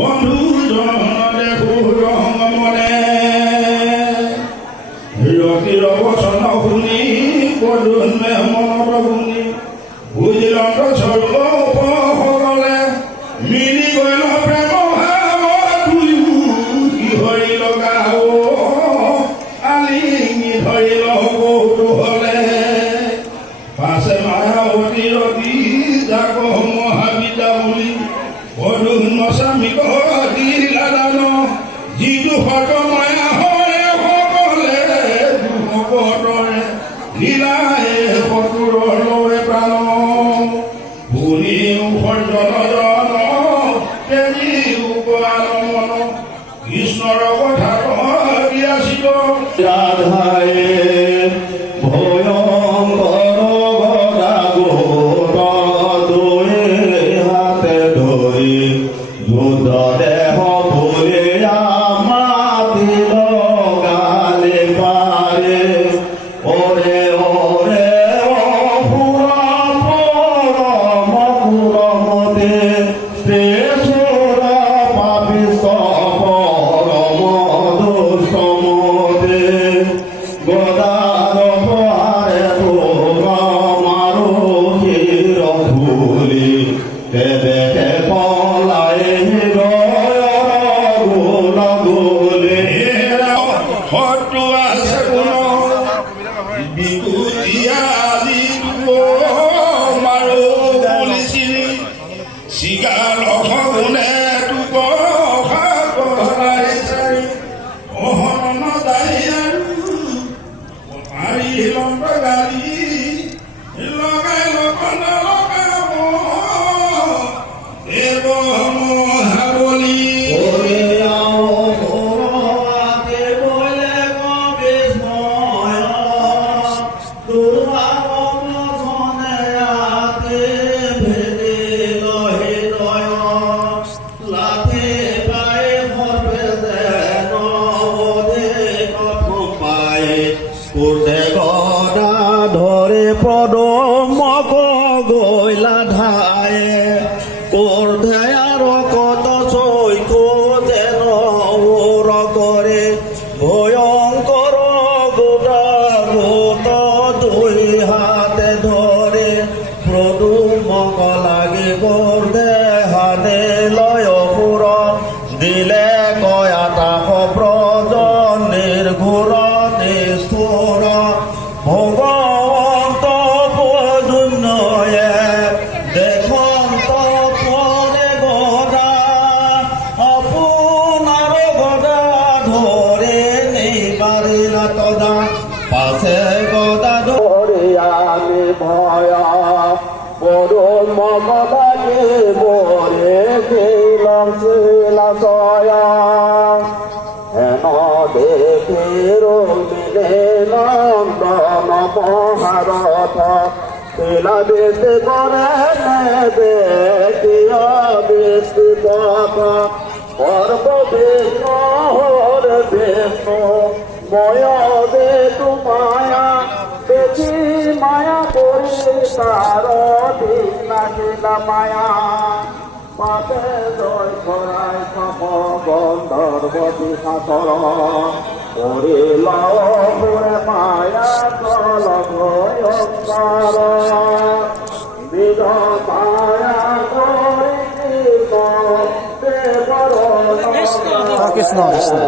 বন্ধু জন দেখো ৰং মনে ৰতিৰ বচন শুনি পদুমে মনত শুনি বুজিলত স্বৰ্গ উপসকলে মিলি গল প্ৰেম হৰি লগাও আলিঙি ধৰিল কৌতূহলে পাছে মায়াৱতী ৰতি যাক মহাবিদ্যা বুলি পদুম স্বামী দিলা দান যিটো সত মায়া হয় সকলে দুখৰে লীলাই সতুৰলৈ প্ৰাণ শুনি সৰ্জন তেজি উপৰাণ মন কৃষ্ণৰ কথা কবি আছিল রাধায়ে ভয়ঙ্কর গদা গোট দুই হাতে ধরি যুদ্ধ দেহ ভুলিয়া মাতি লগালে পারে ওরে ওরে অপুরা পরম পুরমতে শ্রেষ্ঠরা পাপিষ্ঠ পরম দুষ্টমতে গদার পারে মারো ক্ষীর ধুলি দেখে পলায় গুণ গুলি শত্ৰু আছে কোন বিভূতিয়া দিব মাৰো বুলিছিলি চিগাল অসগুণে তোক অহৰণ দায়ী আৰু পাৰি লম্ব গালি লগাই লগন লগাব দেৱ মহাবলী ওরে আও ভোরাতে বলে বিস্ময় দুর্ভাবন শোনে আতে ভেদে লহে লয় লাথে পায়ে ভরবে যেন ওদে কথম পায়ে উর্ধে গদা ধরে পদমক গইলা ধায়ে উর্ধে আর কত চৈক যেন ওর করে ভয়ঙ্কর গোদা গোত দুই হাতে ধরে প্রদুমক লাগে বর্ধে হাতে লয় পুর দিলে কয়া তাপ ব্রজন নির্ঘুর নিষ্ঠুর ভগবন্ত পদুন্নয়ে দেখন্ত পরে গদা আপনার গদা ধরে নেই পারিলা তদা পাশে গদা ধরে আমি ভয়া পরম মমতাকে বরে দিলাম শিলাশয়া হেন দেখে রমিলে নন্দন মহারথ শিলা বেশি করে নেবে বিস্তৃত পর্ব বিষ্ণু হর বিষ্ণু ময়দে তু মায়া দেখি মায়া করি তার দিন লাগিলা মায়া পাতে জয় করাই সম গন্ধর্বতী সাঁতর করিল পুরে মায়া চল ভয়ঙ্কর বিধ মায়া করি কৃষ্ণ কৃষ্ণ কৃষ্ণ